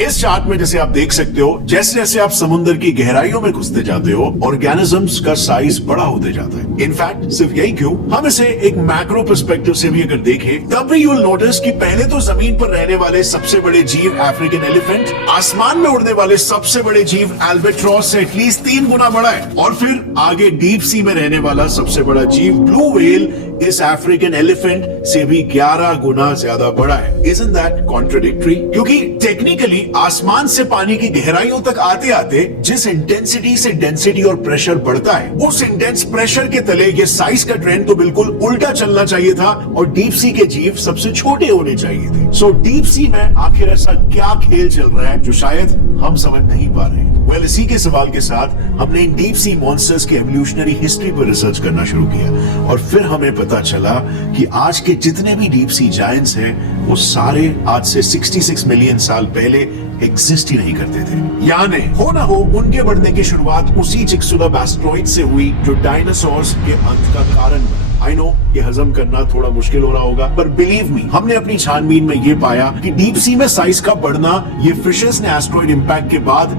इस चार्ट में जैसे आप देख सकते हो, जैसे जैसे आप समुद्र की गहराइयों में घुसते जाते हो, ऑर्गेनिजम्स का साइज बड़ा होते जाता है। इनफैक्ट सिर्फ यही क्यों, हम इसे एक मैक्रो पर्सपेक्टिव से भी अगर देखें, तब भी यू विल नोटिस कि पहले तो जमीन पर रहने वाले सबसे बड़े जीव अफ्रीकन एलिफेंट, आसमान में उड़ने वाले सबसे बड़े जीव एल्बाट्रॉस से एटलीस्ट 3 गुना बड़ा है, और फिर आगे डीप सी में रहने वाला सबसे बड़ा जीव ब्लू व्हेल इस अफ्रीकन एलिफेंट से भी 11 गुना ज्यादा बड़ा है। Isn't that contradictory? क्योंकि टेक्निकली आसमान से पानी की गहराइयों तक आते आते जिस इंटेंसिटी से डेंसिटी और प्रेशर बढ़ता है, उस इंटेंस प्रेशर के तले ये साइज का ट्रेंड तो बिल्कुल उल्टा चलना चाहिए था और डीप सी के जीव सबसे छोटे होने चाहिए थे। सो डीप सी में आखिर ऐसा क्या खेल चल रहा है जो शायद हम समझ नहीं पा रहे हैं? वेल, इसी के सवाल के साथ हमने इन डीप सी मॉन्स्टर्स की एवोल्यूशनरी हिस्ट्री पर रिसर्च करना शुरू किया और फिर हमें पता चला कि आज के जितने भी डीप सी जायंट्स हैं वो सारे आज से 66 मिलियन साल पहले एग्जिस्ट ही नहीं करते थे। यानी हो ना हो उनके बढ़ने की शुरुआत उसी चिक्सुलाब एस्टेरॉइड से हुई जो डायनासोर्स के अंत का कारण बना। आई नो ये हजम करना थोड़ा मुश्किल हो रहा होगा, पर बिलीव मी, हमने अपनी छानबीन में ये पाया कि डीप सी में साइज का बढ़ना ये फिशेस ने एस्टेरॉइड इंपैक्ट के बाद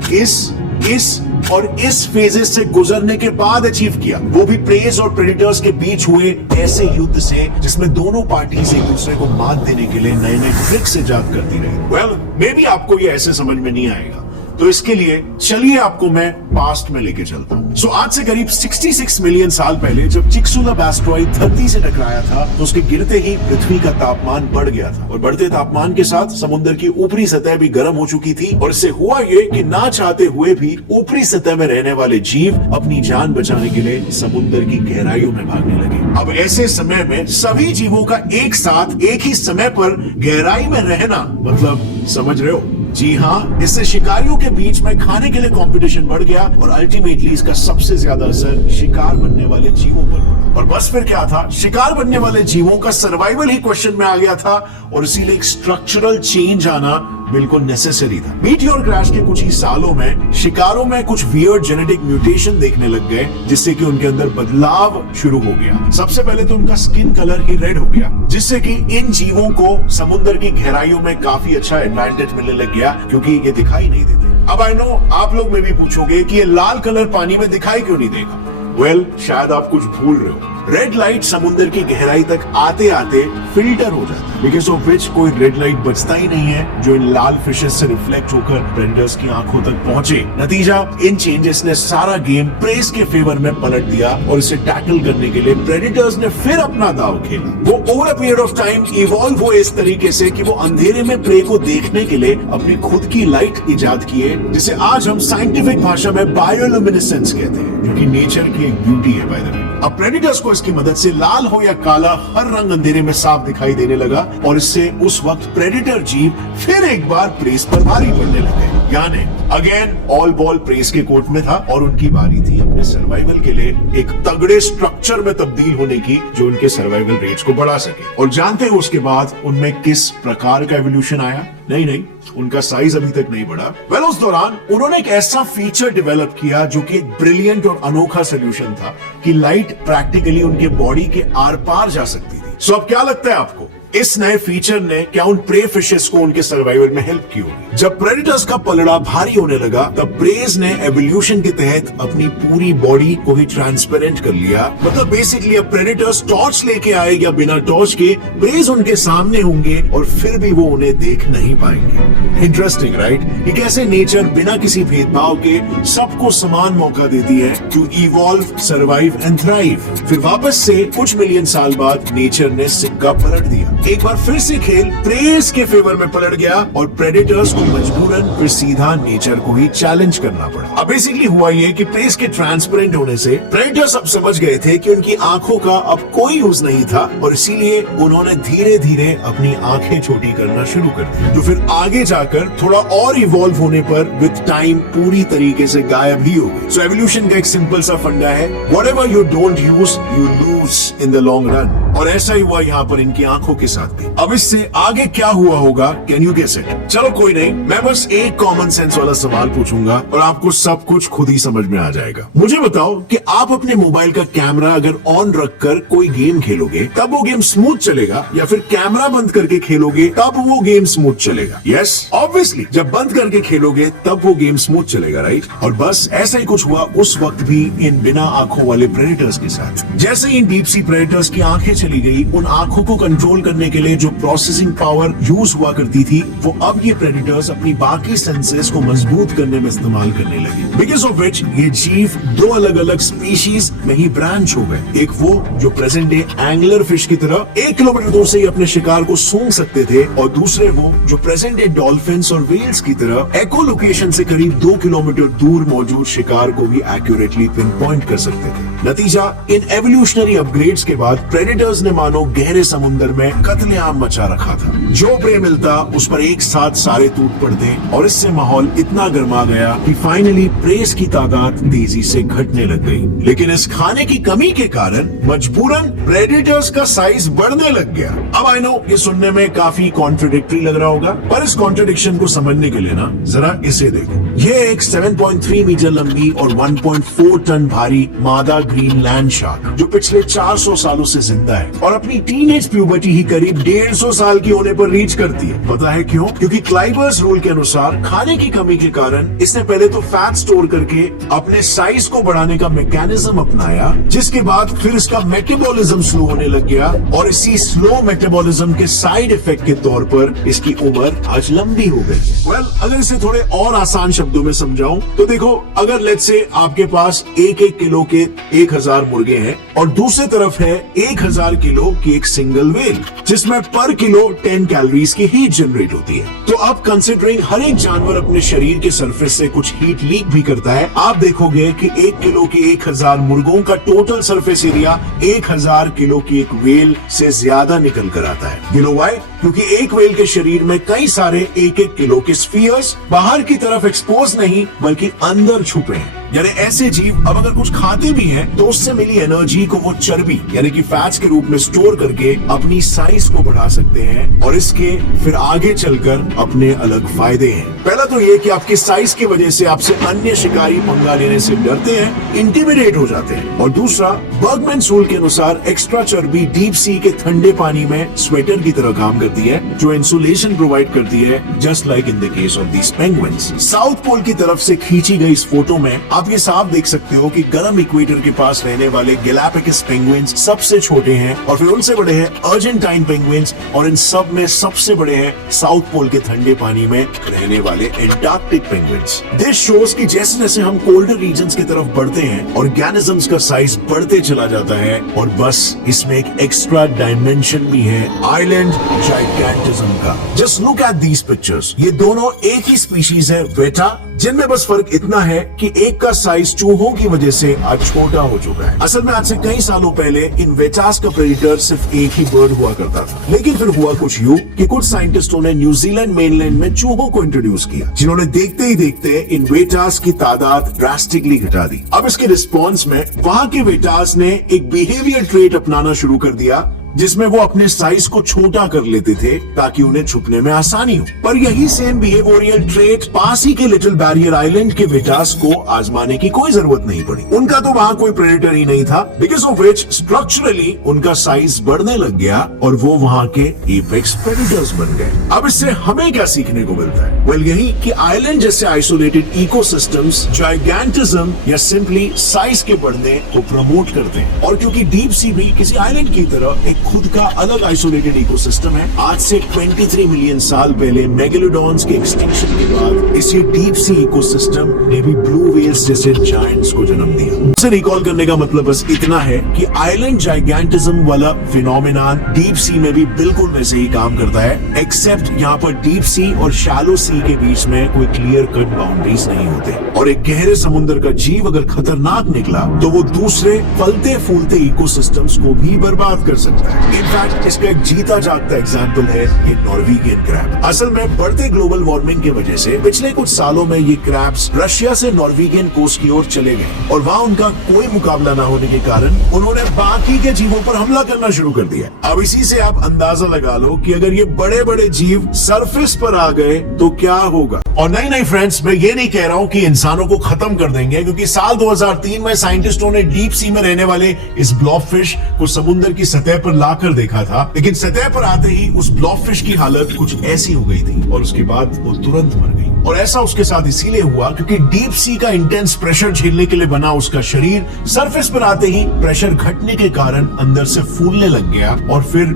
इस फेजेस से गुजरने के बाद अचीव किया, वो भी प्रेज और प्रेडेटर्स के बीच हुए ऐसे युद्ध से जिसमें दोनों पार्टीज एक दूसरे को मात देने के लिए नए नए ट्रिक्स इजाद करती रही। वेल, मे बी आपको ये ऐसे समझ में नहीं आएगा, तो इसके लिए चलिए आपको मैं पास्ट में लेके चलता हूँ। सो आज से करीब 66 मिलियन साल पहले जब चिक्सुलाब एस्टेरॉइड धरती से टकराया था तो उसके गिरते ही पृथ्वी का तापमान बढ़ गया था और बढ़ते तापमान के साथ समुद्र की ऊपरी सतह भी गर्म हो चुकी थी और इससे हुआ ये कि ना चाहते हुए भी ऊपरी सतह में रहने वाले जीव अपनी जान बचाने के लिए समुद्र की गहराइयों में भागने लगे। अब ऐसे समय में सभी जीवों का एक साथ एक ही समय पर गहराई में रहना, मतलब समझ रहे हो? जी हाँ, इससे शिकारियों के बीच में खाने के लिए कंपटीशन बढ़ गया और अल्टीमेटली इसका सबसे ज्यादा असर शिकार बनने वाले जीवों पर पड़ा। और बस फिर क्या था, शिकार बनने वाले जीवों का सर्वाइवल ही क्वेश्चन में आ गया था और इसीलिए एक स्ट्रक्चरल चेंज आना बिल्कुल नेसेसरी था। मीटियोर क्रैश के कुछ ही सालों में शिकारों में कुछ वियर्ड जेनेटिक म्यूटेशन देखने लग गए जिससे कि उनके अंदर बदलाव शुरू हो गया। सबसे पहले तो उनका स्किन कलर ही रेड हो गया जिससे कि इन जीवों को समुद्र की गहराइयों में काफी अच्छा एडवांटेज मिलने लग गया क्योंकि ये दिखाई नहीं देते। अब आई नो आप लोग में भी पूछोगे कि ये लाल कलर पानी में दिखाई क्यों नहीं देगा? वेल, शायद आप कुछ भूल रहे हो। रेड लाइट समुद्र की गहराई तक आते आते फिल्टर हो जाता है, बिकॉज ऑफ विच कोई रेड लाइट बचता ही नहीं है जो इन लाल फिशेस से रिफ्लेक्ट होकर प्रेडेटर्स की आंखों तक पहुंचे। नतीजा, इन चेंजेस ने सारा गेम प्रेस के फेवर में पलट दिया और इसे टैकल करने के लिए प्रेडेटर्स ने फिर अपना दाव खेला। वो over a period of time evolve हुए इस तरीके से कि वो अंधेरे में प्रे को देखने के लिए अपनी खुद की लाइट इजाद किए, जिसे आज हम साइंटिफिक भाषा में बायोल्यूमिनेसेंस कहते हैं, जो कि नेचर की एक ब्यूटी है बाय द वे। अब प्रेडेटर्स को इसकी मदद से लाल हो या काला हर रंग अंधेरे में साफ दिखाई देने लगा और इससे उस वक्त प्रेडेटर जीव फिर एक बार प्रेस पर भारी पड़ने लगे। यानी अगेन ऑल बॉल प्रेस के कोर्ट में था और उनकी बारी थी अपने सर्वाइवल के लिए एक तगड़े स्ट्रक्चर में तब्दील होने की जो उनके सर्वाइवल रेट्स को बढ़ा सके। और जानते हो उसके बाद उनमें किस प्रकार का एवोल्यूशन आया? नहीं, उनका साइज अभी तक नहीं बढ़ा। वेल, उस दौरान उन्होंने एक ऐसा फीचर डेवलप किया जो कि एक ब्रिलियंट और अनोखा सोल्यूशन था कि लाइट प्रैक्टिकली उनके बॉडी के आर पार जा सकती थी। सो अब क्या लगता है आपको, इस नए फीचर ने क्या उन प्रे फिशेस को उनके सर्वाइवल में हेल्प की होगी? जब प्रेडेटर्स का पलड़ा भारी होने लगा तब प्रेज ने एवोल्यूशन के तहत अपनी पूरी बॉडी को ही ट्रांसपेरेंट कर लिया। मतलब बेसिकली अब प्रेडेटर्स टॉर्च लेके आए या बिना टॉर्च के प्रेज उनके सामने होंगे और फिर भी वो उन्हें देख नहीं पाएंगे। Interesting right? कि कैसे नेचर बिना किसी भेदभाव के सबको समान मौका देती है to evolve, survive and thrive. फिर वापस से कुछ मिलियन साल बाद नेचर ने सिक्का पलट दिया। एक बार फिर से खेल प्रेस के फेवर में पलट गया और प्रेडेटर्स को मजबूरन फिर सीधा नेचर को ही चैलेंज करना पड़ा। अब बेसिकली हुआ ये कि प्रेस के ट्रांसपेरेंट होने से प्रेडेटर्स अब समझ गए थे कि उनकी आंखों का अब कोई यूज नहीं था और इसीलिए उन्होंने धीरे धीरे अपनी आंखें छोटी करना शुरू कर दी, जो फिर आगे जाकर थोड़ा और इवॉल्व होने पर विद टाइम पूरी तरीके से गायब ही हो गई। सो एवोल्यूशन का एक सिंपल सा फंडा है, whatever you don't use you lose in the long run. और ऐसा ही हुआ यहाँ पर इनकी आंखों के साथ भी। अब इससे आगे क्या हुआ होगा, कैन यू गेस इट? चलो कोई नहीं, मैं बस एक कॉमन सेंस वाला सवाल पूछूंगा और आपको सब कुछ खुद ही समझ में आ जाएगा। मुझे बताओ कि आप अपने मोबाइल का कैमरा अगर ऑन रखकर कोई गेम खेलोगे तब वो गेम स्मूथ चलेगा, या फिर कैमरा बंद करके खेलोगे तब वो गेम स्मूथ चलेगा? यस, ऑब्वियसली जब बंद करके खेलोगे तब वो गेम स्मूथ चलेगा, राइट? और बस ऐसा ही कुछ हुआ उस वक्त भी इन बिना आंखों वाले प्रेडेटर्स के साथ। जैसे ही इन डीप सी प्रेडेटर्स की आंखें चली गई, उन आंखों को कंट्रोल करने के लिए जो प्रोसेसिंग पावर यूज हुआ करती थी, वो अब ये प्रेडेटर्स अपनी बाकी सेंसेस को मजबूत करने में इस्तेमाल करने लगे। बिकॉज ऑफ विच ये जीव दो अलग अलग स्पीशीज में ही ब्रांच हो गए। एक वो जो प्रेजेंट डे एंगलर फिश की तरह 1 किलोमीटर दूर से ही अपने शिकार को सूंघ सकते थे, और दूसरे वो जो प्रेजेंट डे डॉल्फिन्स और व्हेल्स की तरह एको लोकेशन से करीब 2 किलोमीटर दूर मौजूद शिकार को भी एक्यूरेटली पिन पॉइंट कर सकते थे। नतीजा, इन एवोल्यूशनरी अपग्रेड्स के बाद प्रेडेटर्स ने मानो गहरे समुद्र में कत्लेआम मचा रखा था। जो प्रे मिलता उस पर एक साथ सारे टूट पड़ते, और इससे माहौल इतना गर्मा गया कि फाइनली प्रेस की तादाद तेजी से घटने लग गई। लेकिन इस खाने की कमी के कारण मजबूरन प्रेडेटर्स का साइज बढ़ने लग गया। अब आई नो ये सुनने में काफी कॉन्ट्रडिक्टरी लग रहा होगा, पर इस कॉन्ट्रडिक्शन को समझने के लिए ना जरा इसे देखो। ये एक 7.3 मीटर लंबी और 1.4 टन भारी मादा ग्रीनलैंड शार्क जो पिछले 400 सालों से जिंदा है और अपनी टीनेज प्यूबर्टी ही करीब 150 साल की होने पर रीच करती है। पता है क्यों? क्योंकि क्लाइबर्स रूल के अनुसार खाने की कमी के कारण इसने पहले तो फैट स्टोर करके अपने साइज को बढ़ाने का मैकेनिज्म अपनाया, जिसके बाद फिर इसका मेटाबॉलिज्म स्लो होने लग गया, और इसी स्लो मेटाबॉलिज्म के साइड इफेक्ट के तौर पर इसकी उम्र आज लंबी हो गई। वेल, अगर इसे थोड़े और आसान शब्दों में समझाऊं तो देखो, अगर लेट्स से आपके पास 1-1 किलो के 1000 मुर्गे हैं और दूसरी तरफ है 1000 किलो की एक सिंगल व्हेल, जिसमें पर किलो 10 कैलोरीज की हीट जनरेट होती है। तो अब कंसिडरिंग हर एक जानवर अपने शरीर के सरफेस से कुछ हीट लीक भी करता है, आप देखोगे कि 1 किलो के 1000 मुर्गों का टोटल सरफेस एरिया 1000 किलो की एक व्हेल से ज्यादा निकल कर आता है। You know why? क्योंकि एक व्हेल के शरीर में कई सारे 1-1 किलो के स्फीयर्स बाहर की तरफ एक्सपोज नहीं बल्कि अंदर छुपे हैं। यानी ऐसे जीव अब अगर कुछ खाते भी हैं तो उससे मिली एनर्जी को वो चर्बी यानी कि फैट्स के रूप में स्टोर करके अपनी साइज को बढ़ा सकते हैं, और इसके फिर आगे चलकर अपने अलग फायदे हैं। पहला तो ये कि आपकी साइज की वजह से आपसे अन्य शिकारी पंगा लेने से डरते हैं, इंटिमिडेट हो जाते हैं, और दूसरा बर्गमैन रूल के अनुसार एक्स्ट्रा चर्बी डीप सी के ठंडे पानी में स्वेटर की तरह काम करती है, जो इंसुलेशन प्रोवाइड करती है, just like in the case of these penguins. South pole की तरफ से खींची गई इस फोटो में आप ये साफ देख सकते हो कि गर्म इक्वेटर के पास रहने वाले गैलापागोस पेंगुइन्स सबसे छोटे हैं, और फिर उनसे बड़े हैं अर्जेंटाइन पेंगुइन्स, और इन सब में सबसे बड़े हैं साउथ पोल के ठंडे पानी में रहने वाले एंटार्क्टिक पेंगुइन्स। दिस शोज कि जैसे जैसे हम कोल्डर रीजन्स की तरफ बढ़ते हैं ऑर्गेनिजम्स का साइज बढ़ते चला जाता है, और बस इसमें एक एक्स्ट्रा डायमेंशन भी है, आइलैंड जाइगैंटिज्म का। Just look at these pictures. ये दोनों एक ही स्पीशीज है, वेटा, जिनमें बस फर्क इतना है कि एक का साइज चूहों की वजह से आज छोटा हो चुका है। असल में आज से कई सालों पहले इन वेटास का प्रेडेटर सिर्फ एक ही बर्ड हुआ करता था, लेकिन फिर हुआ कुछ यूं कि कुछ साइंटिस्टों ने न्यूजीलैंड मेनलैंड में चूहों को इंट्रोड्यूस किया, जिन्होंने देखते ही देखते इन वेटास की तादाद ड्रास्टिकली घटा दी। अब इसके रिस्पॉन्स में वहां के वेटास ने एक बिहेवियर ट्रेट अपनाना शुरू कर दिया, जिसमें वो अपने साइज को छोटा कर लेते थे ताकि उन्हें छुपने में आसानी हो। पर यही सेम बिहेवियरल ट्रेट पास ही के लिटिल बैरियर आइलैंड के वेटास को आजमाने की कोई जरूरत नहीं पड़ी। उनका तो वहाँ कोई प्रेडेटर ही नहीं था, बिकॉज ऑफ विच स्ट्रक्चरली उनका साइज बढ़ने लग गया और वो वहाँ के एपेक्स प्रेडेटर्स बन गए। अब इससे हमें क्या सीखने को मिलता है? वेल, यही कि आइलैंड जैसे आइसोलेटेड इकोसिस्टम्स जाइगैंटिज्म या सिंपली साइज के बढ़ने को प्रमोट करते हैं, और क्योंकि डीप सी भी किसी आइलैंड की तरह एक खुद का अलग आइसोलेटेड इकोसिस्टम है, आज से 23 मिलियन साल पहले मेगालोडॉन्स के एक्सटिंक्शन के बाद इसी डीप सी इकोसिस्टम ने भी ब्लू व्हेल्स जैसे जायंट्स को जन्म दिया। इसे रिकॉल करने का मतलब बस इतना है कि आइलैंड जाइगैंटिज्म वाला फिनोमेनन डीप सी में भी बिल्कुल वैसे ही काम करता है, एक्सेप्ट यहाँ पर डीप सी और शैलो सी के बीच में कोई क्लियर कट बाउंड्रीज नहीं होते, और एक गहरे समुद्र का जीव अगर खतरनाक निकला तो वो दूसरे फलते फूलते इकोसिस्टम्स को भी बर्बाद कर सकता है। सकता है। इनफैक्ट इसका एक जीता जागता एग्जाम्पल है ये नॉर्वेगियन क्रैब। असल में बढ़ते ग्लोबल वार्मिंग की वजह से पिछले कुछ सालों में ये क्रैब्स रशिया से नॉर्वेगियन कोस्ट की ओर चले गए और वहाँ उनका कोई मुकाबला न होने के कारण उन्होंने बाकी के जीवों पर हमला करना शुरू कर दिया। अब इसी से आप अंदाजा लगा लो कि अगर ये बड़े बड़े जीव सरफेस पर आ गए तो क्या होगा। और नहीं फ्रेंड्स, मैं ये नहीं कह रहा हूँ कि इंसानों को खत्म कर देंगे, क्योंकि साल 2003 में साइंटिस्टों ने डीप सी में रहने वाले इस ब्लॉबफिश को समुद्र की सतह पर लाकर देखा था, लेकिन सतह पर आते ही उस ब्लॉबफिश की हालत कुछ ऐसी हो गई थी और उसके बाद वो तुरंत मर गई। और ऐसा उसके साथ इसीलिए हुआ क्योंकि डीप सी का इंटेंस प्रेशर झेलने के लिए बना उसका शरीर सरफेस पर आते ही प्रेशर घटने के कारण अंदर से फूलने लग गया और फिर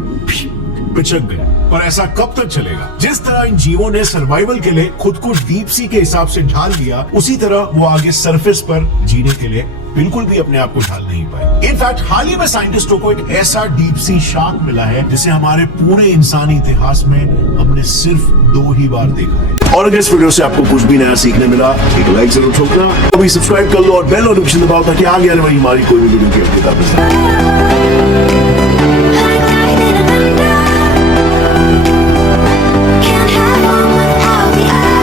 पिचक गया। पर ऐसा कब तक चलेगा? जिस तरह इन जीवों ने सर्वाइवल के लिए खुद को डीप सी के हिसाब से ढाल दिया, उसी तरह वो आगे सरफेस पर जीने के लिए बिल्कुल भी अपने आप को ढाल नहीं पाए। इनफैक्ट हाल ही में साइंटिस्टों को एक ऐसा डीप सी शार्क मिला है जिसे हमारे पूरे इंसानी इतिहास में हमने सिर्फ 2 ही बार देखा है। और अगर इस वीडियो से आपको कुछ भी नया सीखने मिला, एक लाइक जरूर ठोकना, अभी सब्सक्राइब कर लो और बेल नोटिफिकेशन दबाओ ताकि आगे आने वाली हमारी कोई भी वीडियो की अपडेट आप मिस ना हो। Can't have one without the other.